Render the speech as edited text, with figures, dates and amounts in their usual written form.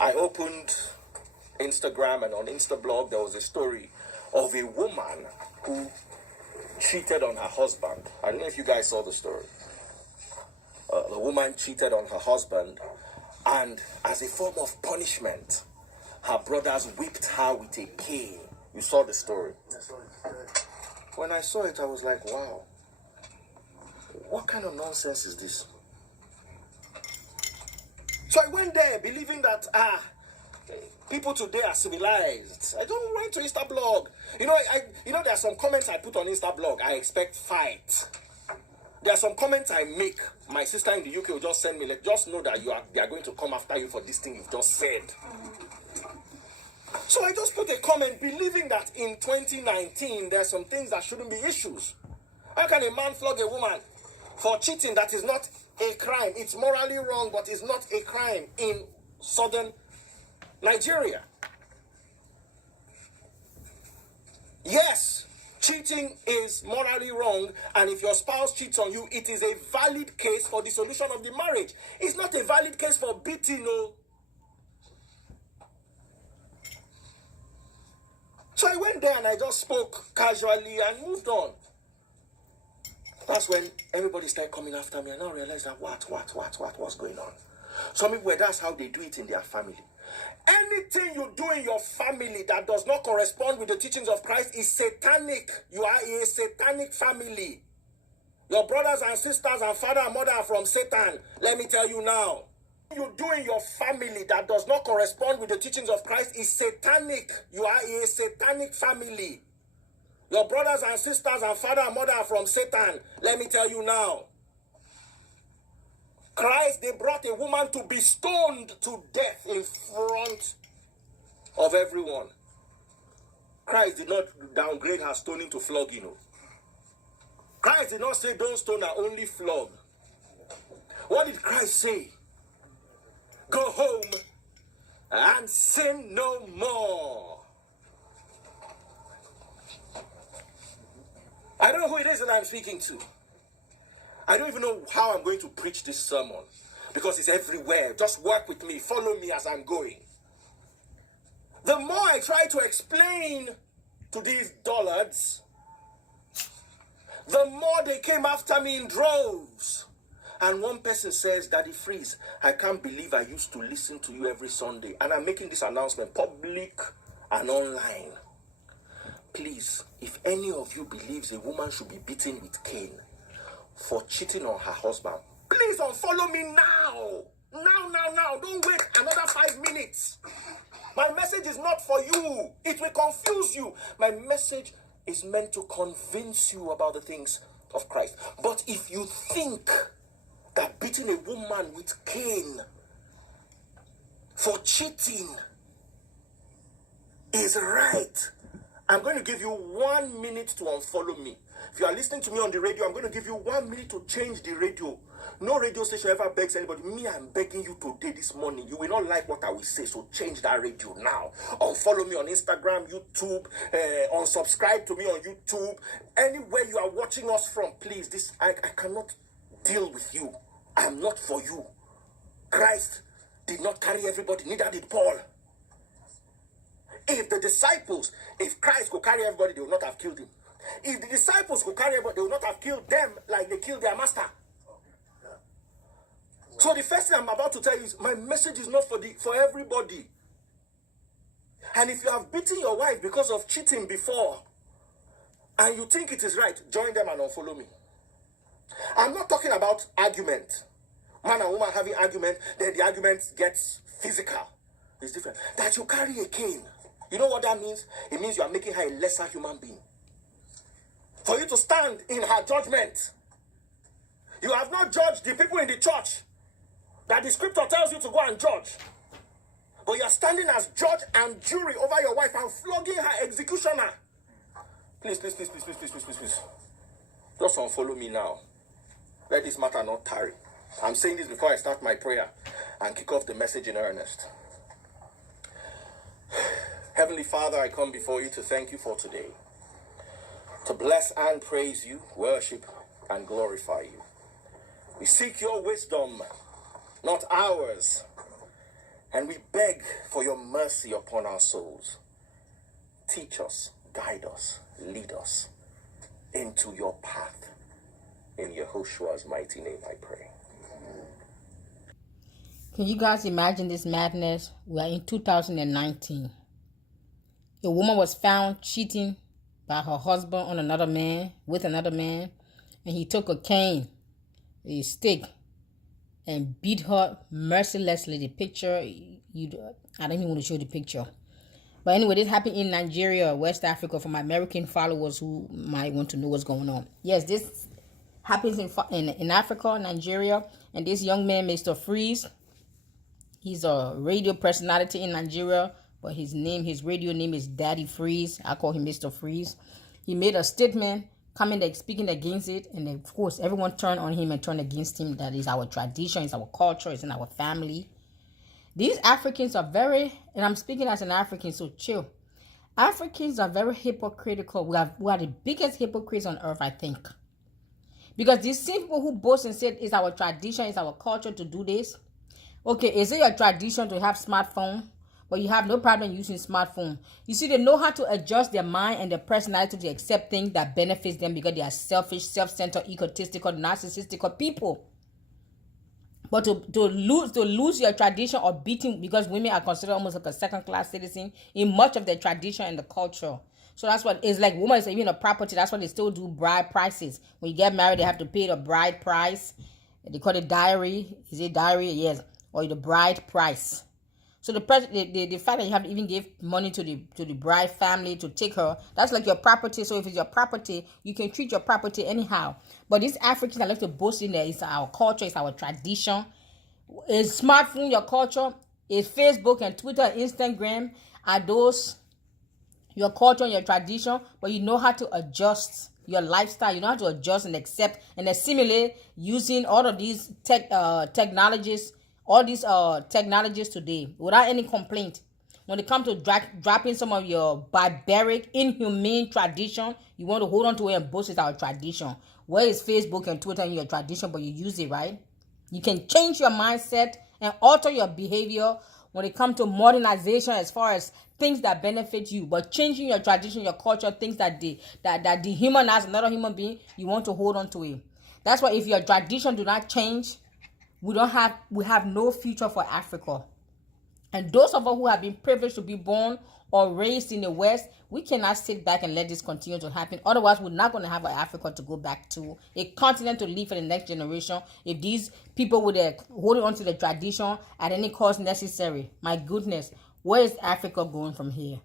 I opened Instagram, and on Instablog there was a story of a woman who cheated on her husband. I don't know if you guys saw the story. The woman cheated on her husband, and as a form of punishment, her brothers whipped her with a cane. You saw the story. When I saw it, I was like, wow, what kind of nonsense is this? So I went there believing that, people today are civilized. I don't went to Instablog. You know, there are some comments I put on Instablog. I expect fight. There are some comments I make. My sister in the UK will just send me, like, just know that they are going to come after you for this thing you've just said. So I just put a comment believing that in 2019, there are some things that shouldn't be issues. How can a man flog a woman for cheating? That is not a crime. It's morally wrong, but it's not a crime in southern Nigeria. Yes, cheating is morally wrong, and if your spouse cheats on you, it is a valid case for dissolution of the marriage. It's not a valid case for beating, no. So I went there and I just spoke casually and moved on. That's when everybody started coming after me, and I realized that what's going on? Some people, that's how they do it in their family. Anything you do in your family that does not correspond with the teachings of Christ is satanic. You are a satanic family. Your brothers and sisters and father and mother are from Satan. Let me tell you now. You do in your family that does not correspond with the teachings of Christ is satanic. You are a satanic family. Your brothers and sisters and father and mother are from Satan. Let me tell you now. Christ, they brought a woman to be stoned to death in front of everyone. Christ did not downgrade her stoning to flogging. Christ did not say don't stone her, only flog. What did Christ say? Go home and sin no more. I don't know who it is that I'm speaking to. I don't even know how I'm going to preach this sermon because it's everywhere. Just work with me. Follow me as I'm going. The more I try to explain to these dullards, the more they came after me in droves. And one person says, Daddy Freeze, I can't believe I used to listen to you every Sunday. And I'm making this announcement public and online. Please, if any of you believes a woman should be beaten with cane for cheating on her husband, please unfollow me now. Now. Don't wait another 5 minutes. My message is not for you. It will confuse you. My message is meant to convince you about the things of Christ. But if you think that beating a woman with cane for cheating is right, I'm going to give you 1 minute to unfollow me. If you are listening to me on the radio, I'm going to give you 1 minute to change the radio. No radio station ever begs anybody. Me, I'm begging you today, this morning. You will not like what I will say, so change that radio now. Unfollow me on Instagram, YouTube, unsubscribe to me on YouTube. Anywhere you are watching us from, please, I cannot deal with you. I am not for you. Christ did not carry everybody, neither did Paul. If Christ could carry everybody, they would not have killed him. If the disciples could carry everybody, they would not have killed them like they killed their master. So the first thing I'm about to tell you is my message is not for everybody. And if you have beaten your wife because of cheating before, and you think it is right, join them and unfollow me. I'm not talking about argument. Man and woman having argument, then the argument gets physical. It's different. That you carry a cane. You know what that means? It means you are making her a lesser human being. For you to stand in her judgment. You have not judged the people in the church that the scripture tells you to go and judge. But you are standing as judge and jury over your wife and flogging her executioner. Please. Just unfollow me now. Let this matter not tarry. I'm saying this before I start my prayer and kick off the message in earnest. Heavenly Father, I come before you to thank you for today. To bless and praise you, worship and glorify you. We seek your wisdom, not ours. And we beg for your mercy upon our souls. Teach us, guide us, lead us into your path. In Yehoshua's mighty name I pray. Can you guys imagine this madness? We are in 2019. A woman was found cheating by her husband on another man, with another man, and he took a cane, a stick, and beat her mercilessly. The picture, I don't even want to show the picture. But anyway, this happened in Nigeria, West Africa, for my American followers who might want to know what's going on. Yes, this happens in Africa, Nigeria, and this young man, Mr. Freeze, he's a radio personality in Nigeria, but his radio name is Daddy Freeze. I call him Mr. Freeze. He made a statement speaking against it, and of course, everyone turned on him and turned against him. That is our tradition, it's our culture, it's in our family. These Africans are very, and I'm speaking as an African, so chill. Africans are very hypocritical. We are the biggest hypocrites on earth, I think. Because these same people who boast and say it's our tradition, it's our culture to do this. Okay, is it your tradition to have smartphone? But you have no problem using smartphone. You see, they know how to adjust their mind and their personality to accept things that benefits them because they are selfish, self-centered, egotistical, narcissistical people. But to lose your tradition or beating, because women are considered almost like a second-class citizen in much of their tradition and the culture. So that's what it's like. Women is even a property. That's why they still do bride prices. When you get married, they have to pay the bride price. They call it dowry. Is it dowry? Yes, or the bride price. So the fact that you have to even give money to the bride family to take her, that's like your property. So if it's your property, you can treat your property anyhow. But these Africans that like to boast in there, it's our culture, it's our tradition. Is smartphone your culture? Is Facebook and Twitter and Instagram, are those your culture and your tradition? But you know how to adjust your lifestyle. You know how to adjust and accept and assimilate using all of these technologies. All these technologies today without any complaint. When it comes to dropping some of your barbaric, inhumane tradition, you want to hold on to it and boast it's our tradition. Where is Facebook and Twitter in your tradition, but you use it, right? You can change your mindset and alter your behavior when it comes to modernization as far as things that benefit you. But changing your tradition, your culture, things that dehumanize another human being, you want to hold on to it. That's why if your tradition do not change, we have no future for Africa. And those of us who have been privileged to be born or raised in the West, we cannot sit back and let this continue to happen. Otherwise, we're not going to have an Africa to go back to, a continent to leave for the next generation. If these people would hold on to the tradition at any cost necessary, my goodness, where is Africa going from here?